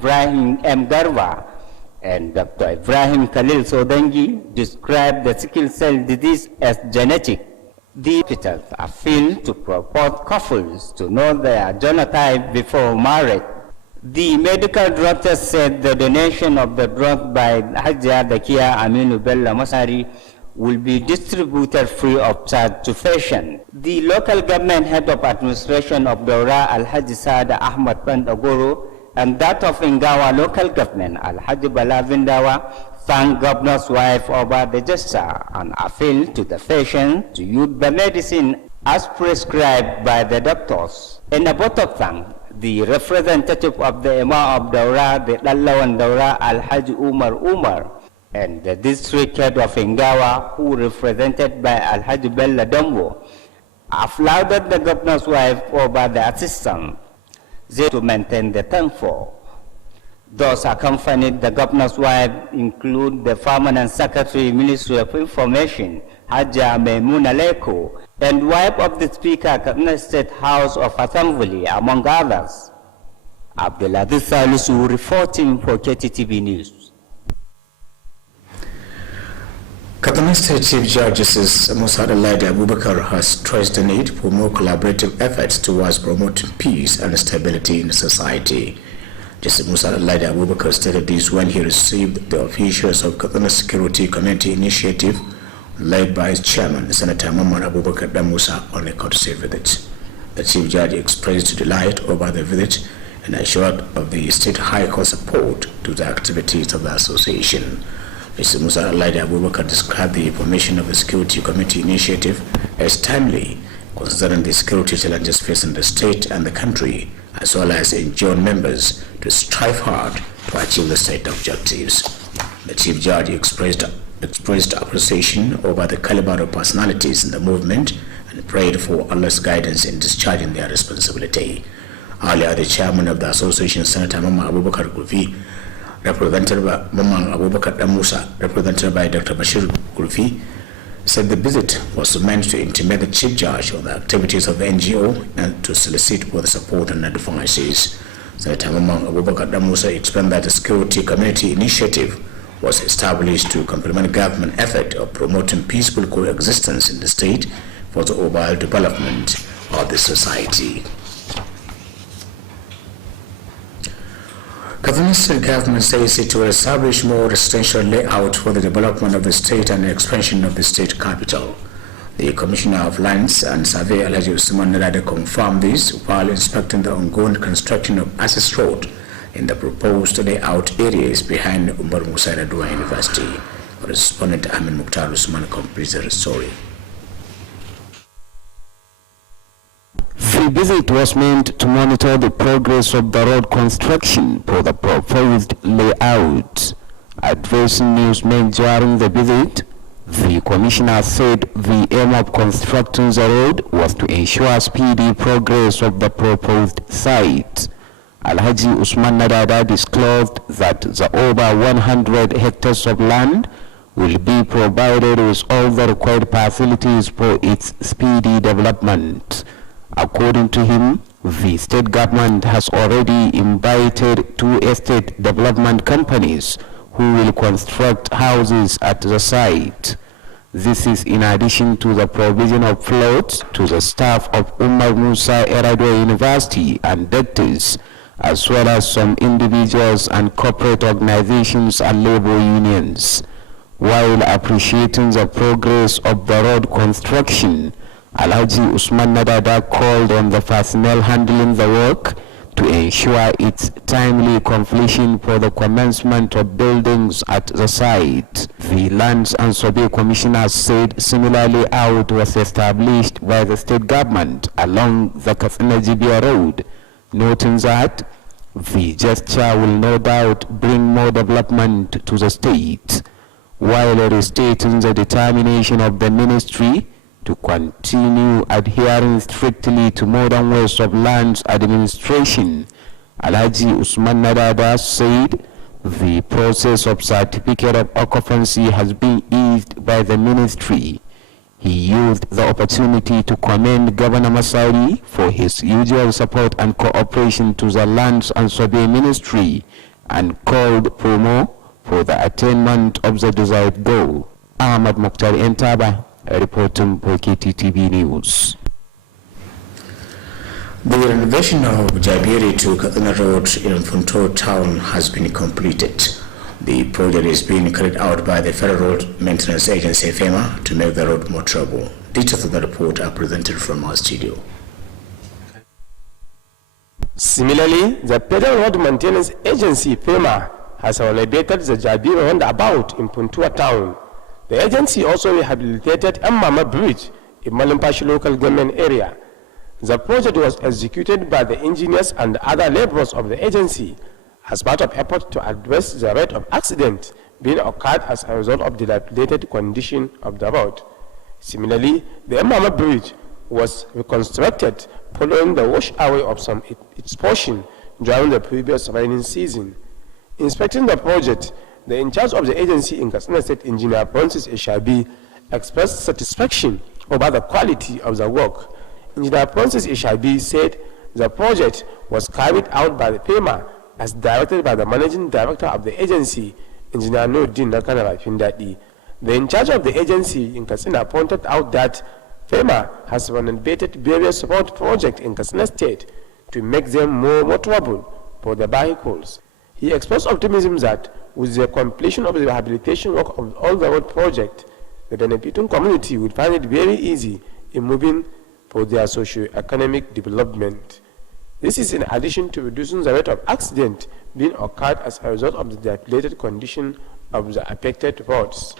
Ibrahim M. Garba and Dr. Ibrahim Khalil Sodangi described the sickle cell disease as genetic. The hospitals appeal to propose couples to know their genotype before marriage. The medical director said the donation of the drug by Hajia Dakia Aminu Bella Masari will be distributed free of charge to patients. The local government head of administration of Daura Al-Haji Saada Ahmad Pandagoro and that of Ingawa local government Al-Haji Balavindawa thanked governor's wife over the gesture and appeal to the patient to use the medicine as prescribed by the doctors. In a vote of thanks, the representative of the Imam of Daura, the Lallawan Daura Al-Haji Umar, and the district head of Ingawa, who represented by Al-Haji Bella Dombo, applauded the governor's wife over the assistance to maintain the thankful. Those accompanied the governor's wife include the permanent secretary, Ministry of Information, Haja Maimuna Leko, and wife of the Speaker, Kaduna State House of Assembly, among others. Abdulaziz Salisu reporting for Kttv News. Kttv State Chief Justice Musa Alaide Abubakar has stressed the need for more collaborative efforts towards promoting peace and stability in society. Justice Musa Alaide Abubakar stated this when he received the officials of Kttv Security Committee Initiative led by its chairman, Senator Mamman Abubakar Damusa, on a courtesy visit. The Chief Judge expressed delight over the visit and assured of the State High Court support to the activities of the association. Mr. Musa Alaide Abubakar described the formation of the Security Committee Initiative as timely, considering the security challenges facing the state and the country, as well as enjoin members to strive hard to achieve the state objectives. The Chief Judge expressed appreciation over the caliber of personalities in the movement and prayed for Allah's guidance in discharging their responsibility. Earlier, the chairman of the association, Senator Mama Abubakar Gulfi, represented by Mamman Abubakar Damusa, represented by Dr. Bashir Gulfi, said the visit was meant to intimate the Chief Judge on the activities of the NGO and to solicit for the support and advices. Senator Mamman Abubakar Damusa explained that the Security Community Initiative was established to complement government effort of promoting peaceful coexistence in the state for the overall development of the society. Kttv State government says it will establish more residential layout for the development of the state and the expansion of the state capital. The Commissioner of Lands and Survey, Alhaji Usman Narade, confirmed this while inspecting the ongoing construction of Access Road in the proposed layout areas behind Umar Musa Yar'Adua University. Correspondent Ahmed Mukhtar Usman completes the story. The visit was meant to monitor the progress of the road construction for the proposed layout. Addressing newsmen during the visit, the Commissioner said the aim of constructing the road was to ensure speedy progress of the proposed site. Alhaji Usman Nadada disclosed that the over 100 hectares of land will be provided with all the required facilities for its speedy development. According to him, the state government has already invited 2 estate development companies who will construct houses at the site. This is in addition to the provision of plots to the staff of Umar Musa Yar'Adua University and doctors, as well as some individuals and corporate organizations and labor unions. While appreciating the progress of the road construction, Alhaji Usman Nadada called on the personnel handling the work to ensure its timely completion for the commencement of buildings at the site. The Lands and Survey Commissioner said similar layout was established by the state government along the Katsina-Jibia Road, noting that the gesture will no doubt bring more development to the state, while restating the determination of the ministry to continue adhering strictly to modern ways of land administration. Alhaji Usman Nadada said the process of certificate of occupancy has been eased by the ministry. He used the opportunity to commend Governor Masari for his usual support and cooperation to the Lands and Survey Ministry and called for more for the attainment of the desired goal. Ahmad Mukhtar Entaba, reporting for Kttv News. The renovation of Jabiri to Kttv Road in Funto town has been completed. The project is being carried out by the Federal Road Maintenance Agency FEMA to make the road more travelable. Details of the report are presented from our studio. Similarly, the Federal Road Maintenance Agency FEMA has renovated the Jabiri roundabout in Puntua town. The agency also rehabilitated Mama Bridge in Malampashi local government area. The project was executed by the engineers and other laborers of the agency as part of efforts to address the rate of accidents being occurred as a result of the dilapidated condition of the road. Similarly, the Mama Bridge was reconstructed following the wash away of some its portion during the previous rainy season. Inspecting the project, the in charge of the agency in Katsina State, Engineer Francis Ishabi, expressed satisfaction over the quality of the work. Engineer Francis Ishabi said the project was carried out by the FEMA as directed by the managing director of the agency, Engineer Nuruddin Nakana Rafindadi. The in charge of the agency in Katsina pointed out that FEMA has renovated various road projects in Katsina State to make them more motorable for the vehicles. He expressed optimism that with the completion of the rehabilitation work of all the road projects, the benefiting community will find it very easy in moving for their socio-economic development. This is in addition to reducing the rate of accident being occurred as a result of the dilapidated condition of the affected roads.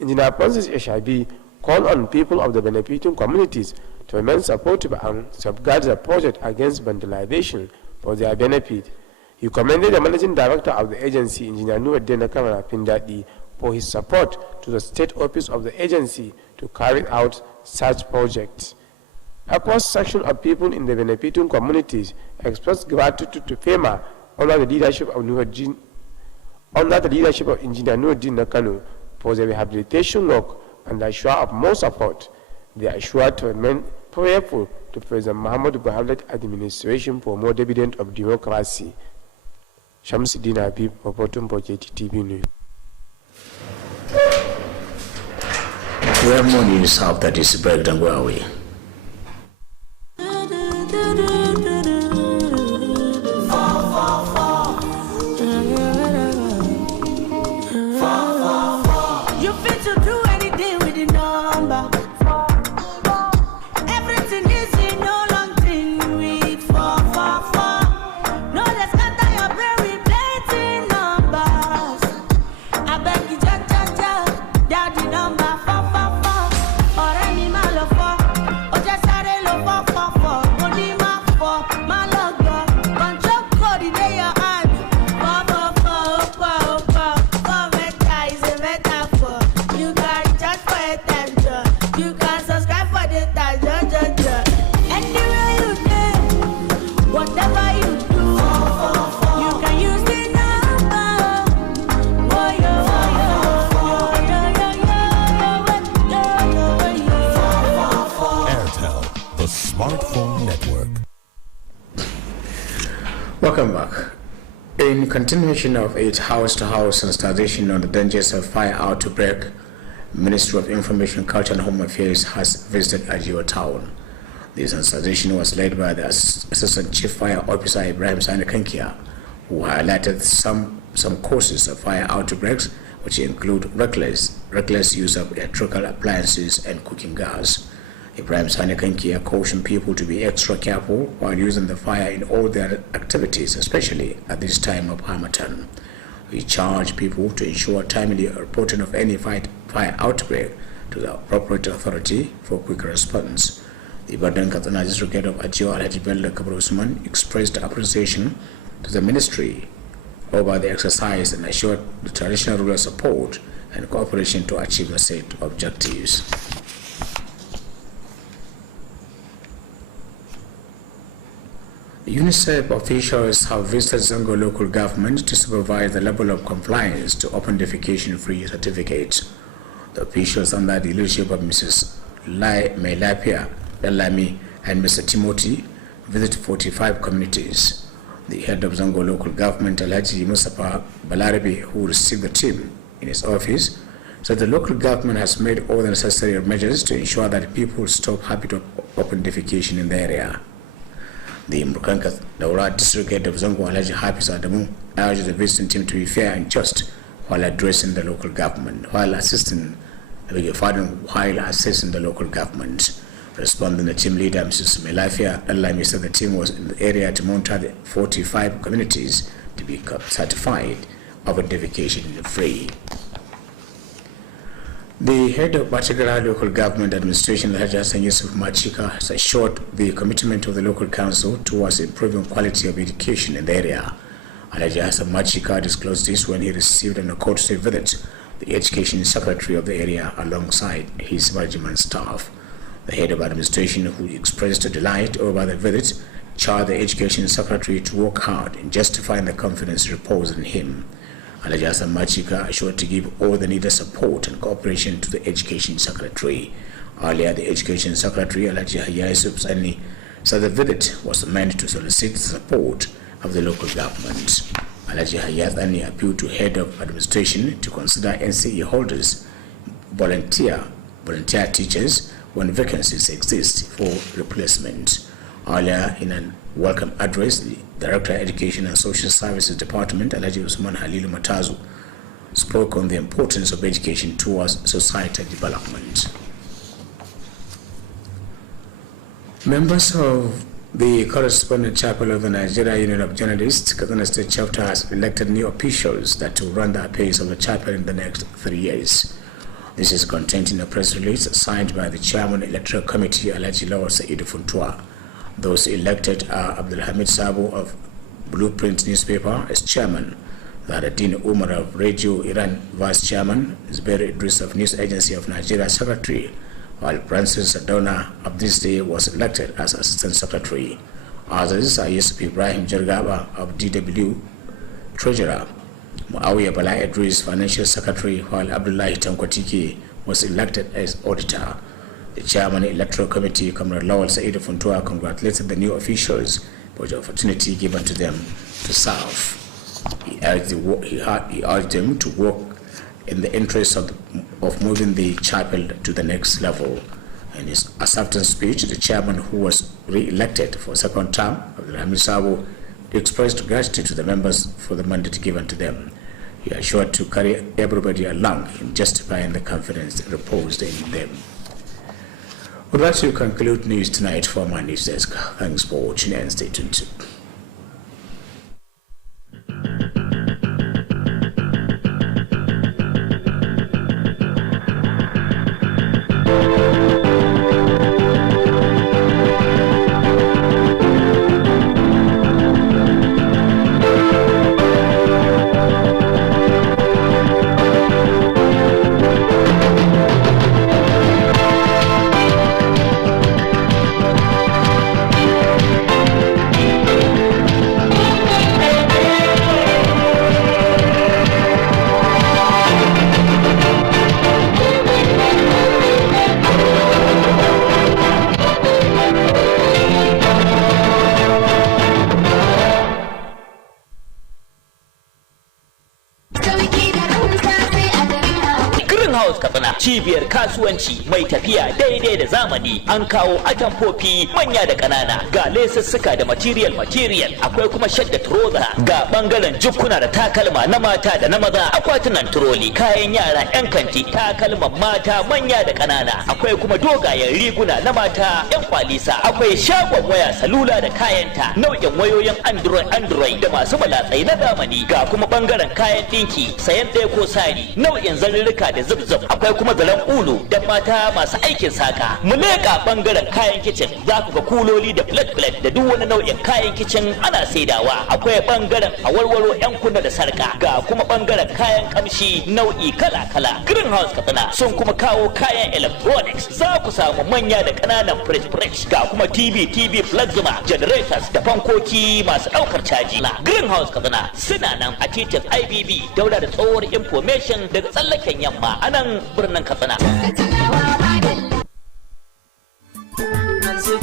Engineer Francis Eshabi called on people of the benefiting communities to remain supportive and safeguard the project against vandalization for their benefit. He commended the managing director of the agency, Engineer Nuruddin Nakana Rafindadi, for his support to the state office of the agency to carry out such projects. A cross-section of people in the benefiting communities expressed gratitude to FEMA under the leadership of Engineer Nuruddin Nakano for the rehabilitation work and assure of more support. They are assured to remain prayerful to President Muhammadu Buhari's administration for more dividend of democracy. Shamsuddin Habib, reporting for Kttv News. We have more news after this break. Don't go away. Welcome back. In continuation of its house-to-house sensitization on the dangers of fire outbreak, Ministry of Information, Culture and Home Affairs has visited Ajio town. This sensitization was led by the Assistant Chief Fire Officer Ibrahim Sani Kankia, who highlighted some causes of fire outbreaks, which include reckless use of electrical appliances and cooking gas. Ibrahim Sani Kankia cautioned people to be extra careful while using the fire in all their activities, especially at this time of Harmattan. He charged people to ensure timely reporting of any fire outbreak to the appropriate authority for quick response. The Badan Katsina District Head of Ajio Alhaji Bello Kabir Usman expressed appreciation to the ministry over the exercise and assured the traditional ruler support and cooperation to achieve the set objectives. UNICEF officials have visited Zango local government to supervise the level of compliance to open defecation-free certificates. The officials under the leadership of Mrs. Melapia Bellamy and Mr. Timothy visited 45 communities. The head of Zango local government, Alhaji Mustafa Balarabe, who received the team in his office, said the local government has made all the necessary measures to ensure that people stop habit of open defecation in the area. The Mrukanka Daura district head of Zango, Alhaji Hafiz Adamu, urged the visiting team to be fair and just while addressing the local government, while assisting the local government. Responding, the team leader, Mrs. Melafia Alami, said the team was in the area to monitor the 45 communities to be certified of defecation free. The head of Bachagara local government administration, Alhaji Hassan Yusuf Machika, has assured the commitment of the local council towards improving quality of education in the area. Alhaji Hassan Machika disclosed this when he received an courtesy visit the education secretary of the area alongside his management staff. The head of administration, who expressed delight over the visit, charged the education secretary to work hard in justifying the confidence reposed in him. Alhaji Hassan Machika assured to give all the needed support and cooperation to the education secretary. Earlier, the education secretary, Alhaji Yusuf Sani, said the visit was meant to solicit the support of the local government. Alhaji Hayat appealed to head of administration to consider NCE holders volunteer teachers when vacancies exist for replacement. Earlier, in a welcome address, the Director of Education and Social Services Department, Alhaji Usman Halilu Matazu, spoke on the importance of education towards societal development. Members of the Correspondent Chapel of the Nigeria Union of Journalists, Kaduna State Chapter, has elected new officials that will run the affairs of the chapel in the next 3 years. This is contained in a press release signed by the Chairman Electoral Committee, Alhaji Lawal Sa'idu Funtua. Those elected are Abdul Hamid Sabo of Blueprint newspaper as chairman, Zahraddin Umar of Radio Iran vice chairman, Zubair Idris of News Agency of Nigeria secretary, while Francis Adona of this day was elected as assistant secretary. Others are Yusuf Ibrahim Jargaba of DW treasurer, Muawiyah Bala Idris financial secretary, while Abdullahi Tankwatiki was elected as auditor. The chairman of the electoral committee, Comrade Lawal Sa'idu Funtua, congratulated the new officials for the opportunity given to them to serve. He urged them to work in the interest of moving the chapel to the next level. In his acceptance speech, the chairman, who was re-elected for a second term, Abdulhamid Sabo, expressed gratitude to the members for the mandate given to them. He assured to carry everybody along in justifying the confidence reposed in them. We'd like to conclude news tonight from our news desk. Thanks for watching and stay tuned. Cibiyar kasuwanci mai tafiya daidai da zamani, an kawo atamfofi manya da ƙanana, ga lesussuka da material akwai kuma shadda trouser, ga bangaren jukkuna da takalma na mata da na maza, akwatunan turoli, kayan yara yan kanti, takalman mata manya da ƙanana, akwai kuma dogayen riguna na mata yan kwalisa, akwai shagon waya salula da kayanta, nau'in wayoyin android da masu balatsai na zamani, ga kuma bangaren kayan dinki, sayan ɗaya ko sari, nau'in zarurruka da zubzub, akwai kuma zaren ulu da mata masu aikin saka. Mu leƙa bangaren kayan kicin, za ku ga kuloli da plate da duk wani nau'in kayan kicin ana saidawa. Akwai bangaren awarwaro yan kunna da sarka, ga kuma bangaren kayan kamshi nau'i kala-kala. Greenhouse Katsina sun kuma kawo kayan electronics, za ku samu manya da ƙananan fridge, ga kuma TV plasma, generators da fankoki masu ɗaukar caji. Greenhouse Katsina suna nan a titin IBB daura da tsohuwar information daga tsallaken yamma a nan birnin Katsina. Su